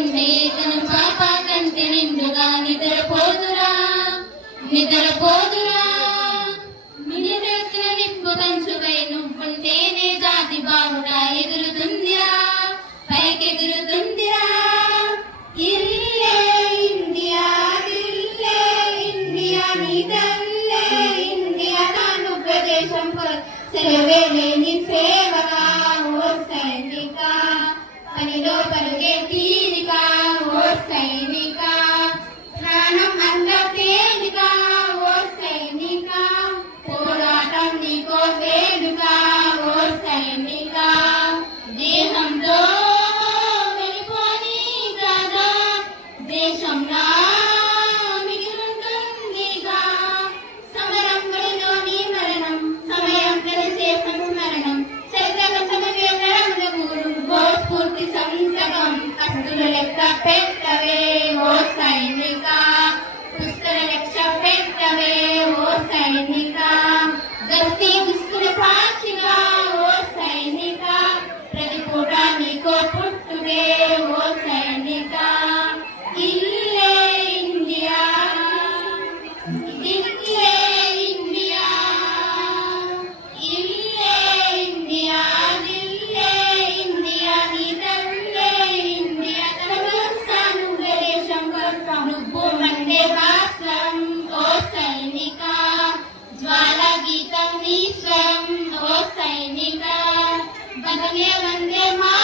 గుండె తన పాప కంటి నిండుగా నిద్రపోదురా నిద్రెత్తిన నిప్పు కంచువై నువ్వుంటేనే జాతి బావుగా ఎగురుతుందిరా పైకెగురుతుందిరా. ఇల్లే ఇండియా ఇల్లే ఇండియా నీదల్లే ఇండియా నాను ప్రదేశం సెలవే లేని సేవగా ఓ సైనిక పనిలో పరుగే తీరిక ఓ సైనిక ప్రాణం అంద తేలిక ఓ సైనిక పోరాటం నీకో వేడుక ఓ సైనిక దేహంతో వెళ్ళిపోని కదా దేశంలో మిగిలుంటుందిగా సమరం వడిలోని మరణం సమయం కలిసే సంస్మరణం చరిత్ర సమయంలో స్ఫూర్తి సంతకం అస్తుల లెక్క పెట్టవే ఓ సైనిక పుస్తక లెక్క పెట్టవే ఓ సైనిక గస్తీ దుస్తుల సాక్షిగా ఓ సైనిక ప్రతి పూట నీకో పుట్టువే ఓ సైనిక. ఇల్లే ఇండియా ఇల్లే ఇండియా ఇల్లే ఇండియా ఇల్లే ఇండియా నీదల్లే ఇండియా తలస్తాను దేశం కోసం నువ్వు మండే రాష్ట్రం ఓ సైనిక జ్వాల గీతం నీ స్వం ఓ సైనిక బతకే వందే మా